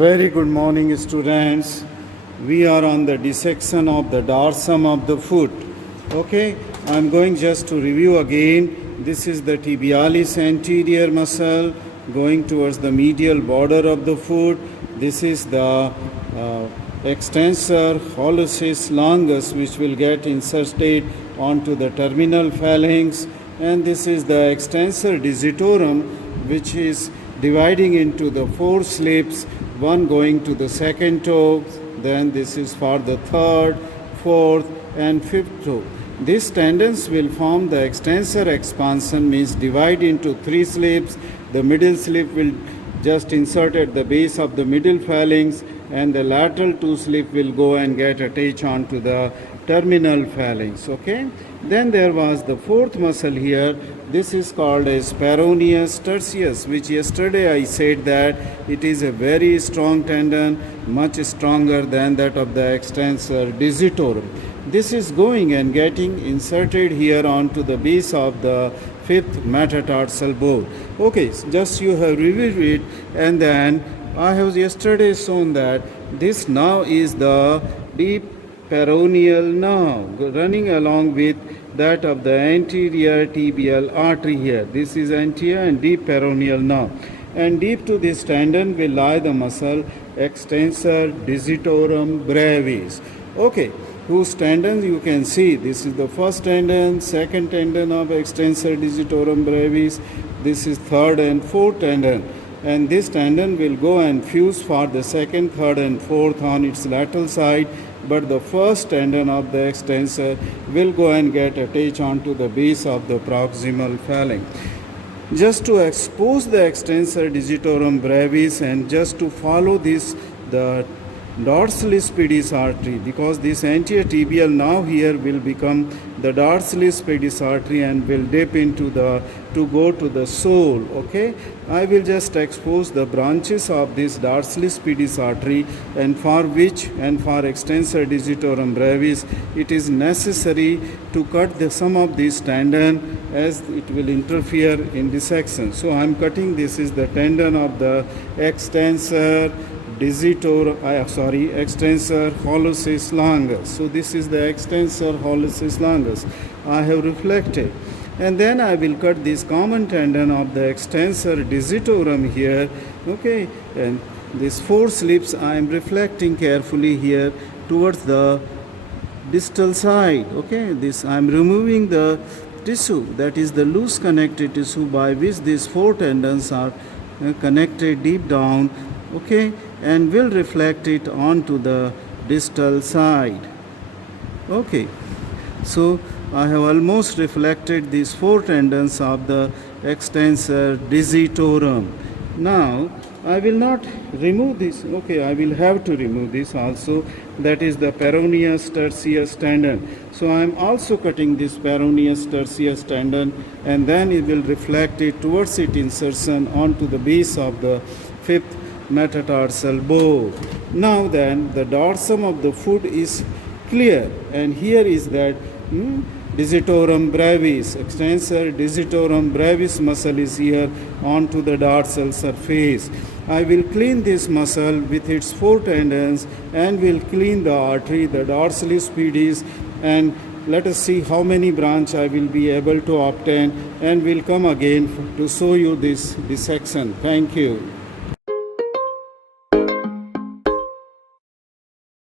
Very good morning, students. We are on the dissection of the dorsum of the foot. Okay, I'm going just to review again. This is the tibialis anterior muscle going towards the medial border of the foot. This is the extensor hallucis longus, which will get inserted onto the terminal phalanx, and this is the extensor digitorum, which is dividing into the four slips, one going to the second toe, then this is for the third, fourth and fifth toe. These tendons will form the extensor expansion, means divide into three slips. The middle slip will just insert at the base of the middle phalanx, and the lateral two slip will go and get attached onto the terminal phalanx. Okay, then there was the fourth muscle here. This is called as peroneus tertius, which yesterday I said that it is a very strong tendon, much stronger than that of the extensor digitorum. This is going and getting inserted here onto the base of the fifth metatarsal bone. Okay, just you have reviewed it, and then I have yesterday shown that this now is the deep peroneal nerve running along with that of the anterior tibial artery here. This is anterior and deep peroneal nerve. And deep to this tendon will lie the muscle extensor digitorum brevis. Okay, whose tendons you can see. This is the first tendon, second tendon of extensor digitorum brevis. This is third and fourth tendon. And this tendon will go and fuse for the second, third and fourth on its lateral side, but the first tendon of the extensor will go and get attached onto the base of the proximal phalanx. Just to expose the extensor digitorum brevis and just to follow this, the dorsalis pedis artery, because this anterior tibial now here will become the dorsalis pedis artery and will dip into the to go to the sole. Okay, I will just expose the branches of this dorsalis pedis artery, and for which and for extensor digitorum brevis it is necessary to cut some of this tendon, as it will interfere in dissection. So I am cutting. This is the tendon of the extensor extensor hallucis longus. So this is the extensor hallucis longus. I have reflected. And then I will cut this common tendon of the extensor digitorum here. Okay, and these four slips I am reflecting carefully here towards the distal side. Okay, this I am removing the tissue, that is the loose connected tissue by which these four tendons are connected deep down. Okay, and will reflect it onto the distal side. Okay, so I have almost reflected these four tendons of the extensor digitorum. Now I will not remove this. Okay, I will have to remove this also. That is the peroneus tertius tendon. So I am also cutting this peroneus tertius tendon, and then it will reflect it towards its insertion onto the base of the fifth metatarsal bone. Now then, the dorsum of the foot is clear, and here is that digitorum brevis, extensor digitorum brevis muscle is here onto the dorsal surface. I will clean this muscle with its four tendons and will clean the artery, the dorsalis pedis, and let us see how many branch I will be able to obtain, and will come again to show you this dissection. Thank you.